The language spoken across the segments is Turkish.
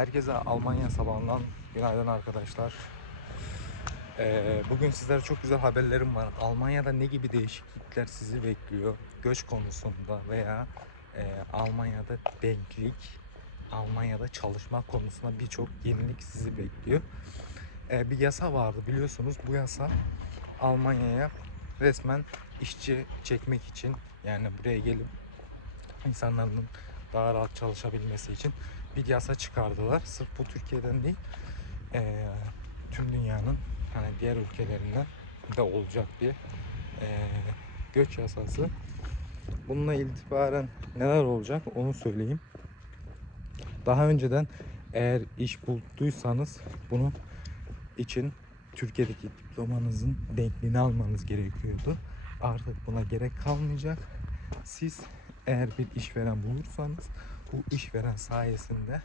Herkese Almanya sabahından günaydın arkadaşlar. Ee, bugün sizlere çok güzel haberlerim var. Almanya'da ne gibi değişiklikler sizi bekliyor? Göç konusunda veya e, Almanya'da denklik, Almanya'da çalışma konusunda birçok yenilik sizi bekliyor. Ee, bir yasa vardı biliyorsunuz. Bu yasa Almanya'ya resmen işçi çekmek için yani buraya gelip insanların daha rahat çalışabilmesi için bir yasa çıkardılar. Sırf bu Türkiye'den değil, eee, tüm dünyanın hani diğer ülkelerinden de olacak bir eee, göç yasası. Bununla itibaren neler olacak onu söyleyeyim. Daha önceden eğer iş bulduysanız bunu için Türkiye'deki diplomanızın denkliğini almanız gerekiyordu. Artık buna gerek kalmayacak. Siz eğer bir işveren bulursanız bu işveren sayesinde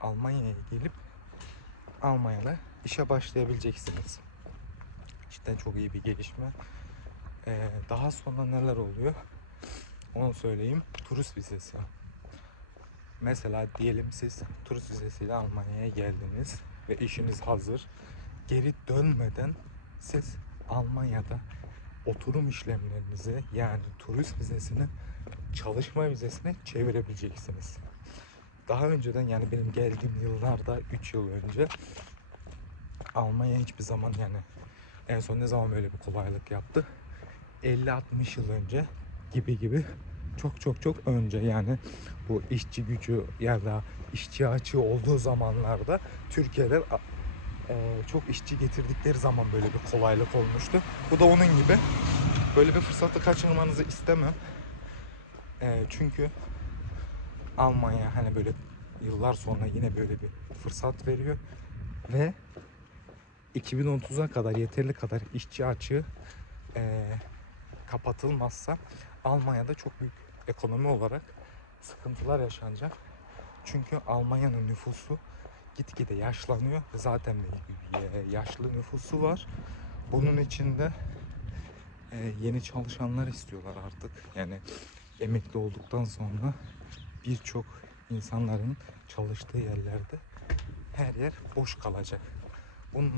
Almanya'ya gelip Almanya'da işe başlayabileceksiniz. Cidden çok iyi bir gelişme. Ee, daha sonra neler oluyor? Onu söyleyeyim. Turist vizesi. Mesela diyelim siz turist vizesiyle Almanya'ya geldiniz ve işiniz hazır. Geri dönmeden siz Almanya'da oturum işlemlerinizi yani turist vizesini çalışma vizesine çevirebileceksiniz. Daha önceden yani benim geldiğim yıllarda 3 yıl önce Almanya hiçbir zaman yani en son ne zaman böyle bir kolaylık yaptı? 50-60 yıl önce gibi gibi çok çok çok önce yani bu işçi gücü ya da işçi açığı olduğu zamanlarda Türkiye'de e, çok işçi getirdikleri zaman böyle bir kolaylık olmuştu. Bu da onun gibi. Böyle bir fırsatı kaçırmanızı istemem. E, çünkü Almanya hani böyle yıllar sonra yine böyle bir fırsat veriyor ve 2030'a kadar yeterli kadar işçi açığı e, kapatılmazsa Almanya'da çok büyük ekonomi olarak sıkıntılar yaşanacak. Çünkü Almanya'nın nüfusu gitgide yaşlanıyor. Zaten e, yaşlı nüfusu var. Bunun içinde e, yeni çalışanlar istiyorlar artık. Yani emekli olduktan sonra birçok insanların çalıştığı yerlerde her yer boş kalacak. Bunun,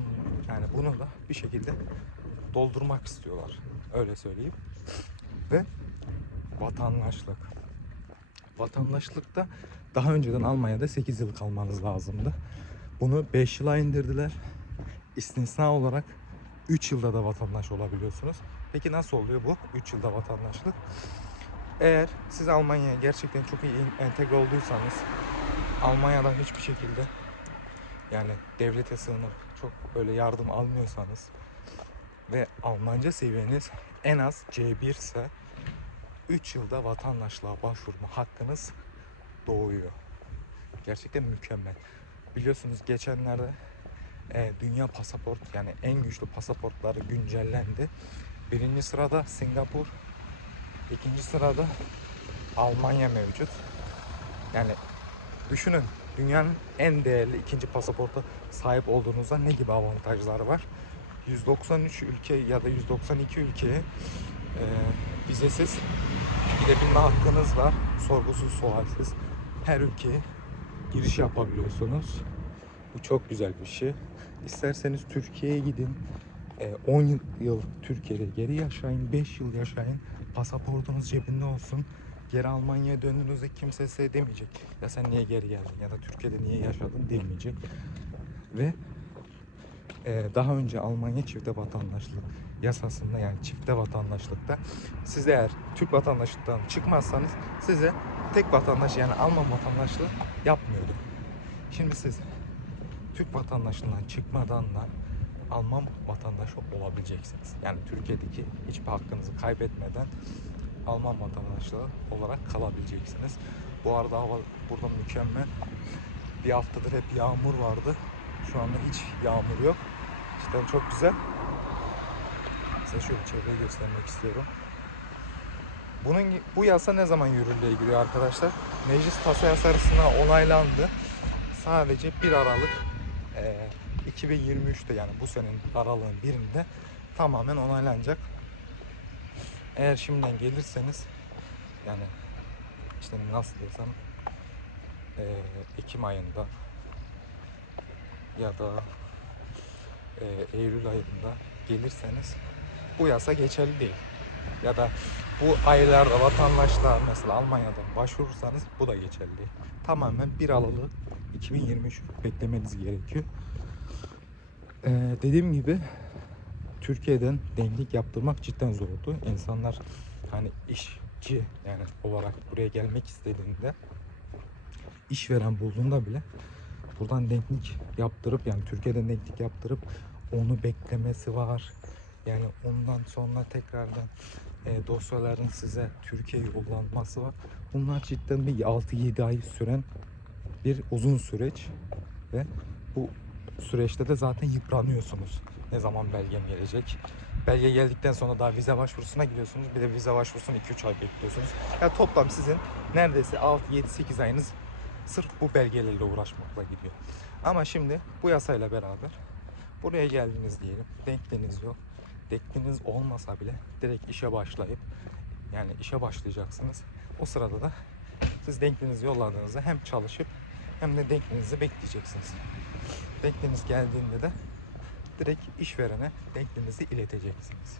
yani bunu da bir şekilde doldurmak istiyorlar. Öyle söyleyeyim. Ve vatandaşlık. Vatandaşlıkta daha önceden Almanya'da 8 yıl kalmanız lazımdı. Bunu 5 yıla indirdiler. İstisna olarak 3 yılda da vatandaş olabiliyorsunuz. Peki nasıl oluyor bu 3 yılda vatandaşlık? Eğer siz Almanya'ya gerçekten çok iyi entegre olduysanız Almanya'dan hiçbir şekilde yani devlete sığınıp çok böyle yardım almıyorsanız ve Almanca seviyeniz en az C1 ise 3 yılda vatandaşlığa başvurma hakkınız doğuyor. Gerçekten mükemmel. Biliyorsunuz geçenlerde e, dünya pasaport yani en güçlü pasaportları güncellendi. Birinci sırada Singapur, ikinci sırada Almanya mevcut. Yani düşünün dünyanın en değerli ikinci pasaporta sahip olduğunuzda ne gibi avantajları var? 193 ülke ya da 192 ülkeye vizesiz gidebilme hakkınız var. Sorgusuz sualsiz her ülkeye giriş yapabiliyorsunuz. Bu çok güzel bir şey. İsterseniz Türkiye'ye gidin. E, 10 yıl Türkiye'de geri yaşayın, 5 yıl yaşayın. Pasaportunuz cebinde olsun. Geri Almanya'ya döndüğünüzde kimse size demeyecek. Ya sen niye geri geldin ya da Türkiye'de niye yaşadın demeyecek. Ve e, daha önce Almanya çifte vatandaşlığı yasasında yani çifte vatandaşlıkta siz eğer Türk vatandaşlıktan çıkmazsanız size tek vatandaş yani Alman vatandaşlığı yapmıyordu. Şimdi siz Türk vatandaşlığından çıkmadan da Alman vatandaşı olabileceksiniz. Yani Türkiye'deki hiçbir hakkınızı kaybetmeden Alman vatandaşlığı olarak kalabileceksiniz. Bu arada hava burada mükemmel. Bir haftadır hep yağmur vardı. Şu anda hiç yağmur yok. Cidden çok güzel. Size şöyle çevreyi göstermek istiyorum. Bunun bu yasa ne zaman yürürlüğe giriyor arkadaşlar? Meclis tasa yasasına onaylandı. Sadece 1 Aralık e, 2023'te yani bu senenin aralığın birinde tamamen onaylanacak. Eğer şimdiden gelirseniz yani işte nasıl desem e, Ekim ayında ya da e, Eylül ayında gelirseniz bu yasa geçerli değil. Ya da bu aylarda vatandaşlar mesela Almanya'dan başvurursanız bu da geçerli değil. Tamamen 1 Aralık 2023 beklemeniz gerekiyor. Ee, dediğim gibi Türkiye'den denklik yaptırmak cidden zordu. İnsanlar hani işçi yani olarak buraya gelmek istediğinde işveren bulduğunda bile buradan denklik yaptırıp yani Türkiye'den denklik yaptırıp onu beklemesi var. Yani ondan sonra tekrardan e, dosyaların size Türkiye'ye yollanması var. Bunlar cidden bir 6-7 ay süren bir uzun süreç ve bu süreçte de zaten yıpranıyorsunuz. Ne zaman belgem gelecek? Belge geldikten sonra daha vize başvurusuna gidiyorsunuz. Bir de vize başvurusunu 2-3 ay bekliyorsunuz. Ya toplam sizin neredeyse 6-7-8 ayınız sırf bu belgelerle uğraşmakla gidiyor. Ama şimdi bu yasayla beraber buraya geldiniz diyelim. Denkliğiniz yok. Denkliğiniz olmasa bile direkt işe başlayıp yani işe başlayacaksınız. O sırada da siz denkliğinizi yolladığınızda hem çalışıp hem de denkliğinizi bekleyeceksiniz. Denkliğiniz geldiğinde de direkt işverene denkliğinizi ileteceksiniz.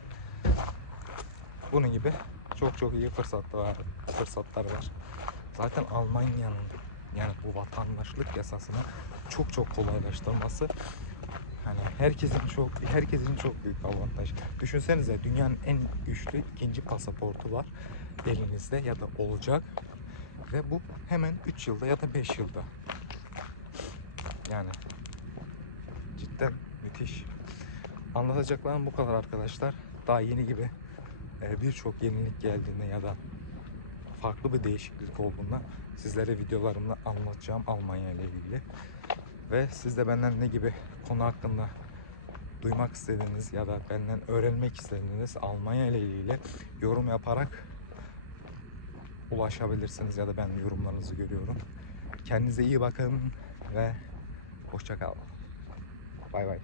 Bunun gibi çok çok iyi fırsatlar var. Fırsatlar var. Zaten Almanya'nın yani bu vatandaşlık yasasını çok çok kolaylaştırması hani herkesin çok herkesin çok büyük avantaj. Düşünsenize dünyanın en güçlü ikinci pasaportu var elinizde ya da olacak ve bu hemen 3 yılda ya da 5 yılda. Yani cidden müthiş. Anlatacaklarım bu kadar arkadaşlar. Daha yeni gibi e, birçok yenilik geldiğinde ya da farklı bir değişiklik olduğunda sizlere videolarımda anlatacağım Almanya ile ilgili. Ve siz de benden ne gibi konu hakkında duymak istediğiniz ya da benden öğrenmek istediğiniz Almanya ile ilgili yorum yaparak ulaşabilirsiniz ya da ben yorumlarınızı görüyorum. Kendinize iyi bakın ve hoşça kalın. Bay bay.